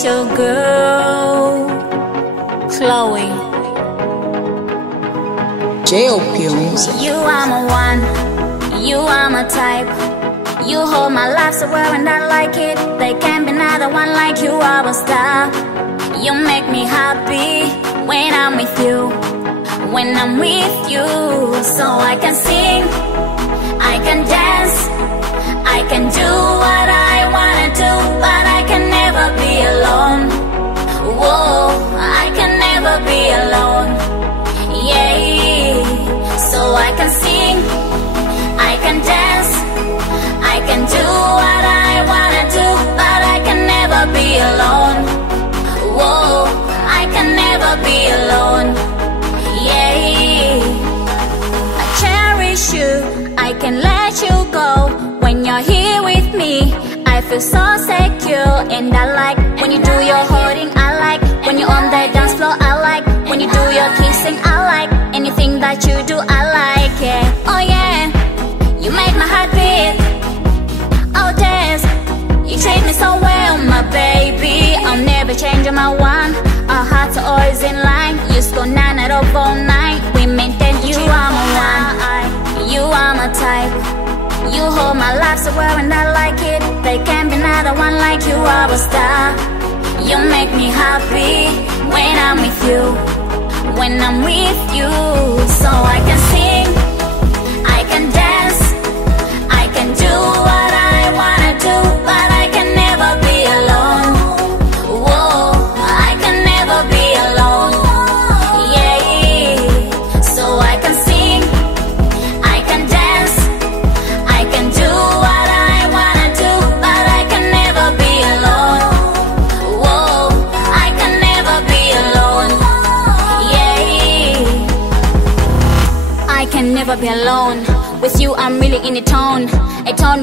it's your girl, Chloe. J.O.P. Music. You are my one, you are my type. You hold my life so well and I like it. There can't be another one like you, are a star. You make me happy when I'm with you. When I'm with you, so I can sing, I can dance, I can do what I wanna do, but I can never be alone. Whoa, I can never be alone. Yeah, so I can sing, I can dance, I can do what I wanna do, but I can never be alone. Whoa, I can never be alone. Yeah, I cherish you, I can let you go. When you're here with me, I feel so secure. And I like when you do your holding, I like when you're on the dance floor, I like when you do your kissing, I like anything that you do, I like it. Oh yeah, you make my heart beat. Oh dance, you treat me so well, my baby. I'll never change on my one. Our hearts are always in line. You score 9 out of all 9. We maintain. You are my one, you are my type. You hold my life so well and I like it. There can't be another one like you, are a star. You make me happy when I'm with you. When I'm with you, so I can sing, I can dance, I can do what I wanna do, but I can never be alone. Whoa, I can never be alone. Yeah, so I can sing, I can dance, I can do what I wanna do, but I can never be alone. Whoa, I can never be alone. Yeah, I can never be alone. With you I'm really in a tone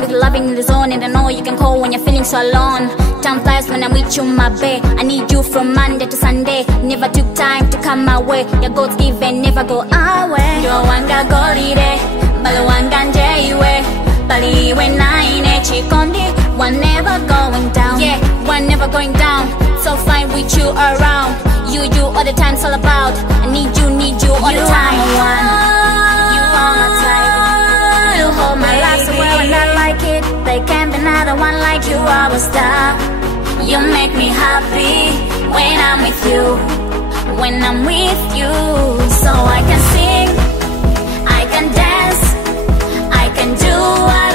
with loving in the zone. And I know you can call when you're feeling so alone. Time flies when I'm with you, my babe. I need you from Monday to Sunday. Never took time to come my way. Your God's given, never go away. Yo wanga golide, balo wanga njeiwe, bali we nine chikondi. One never going down. Yeah, one never going down. So fine with you around. You all the time, it's all about. I need you all the time. You are my type. You hold my life so well and I like it. There can't be another one like you, are a star. You make me happy when I'm with you. When I'm with you, so I can sing, I can dance, I can do what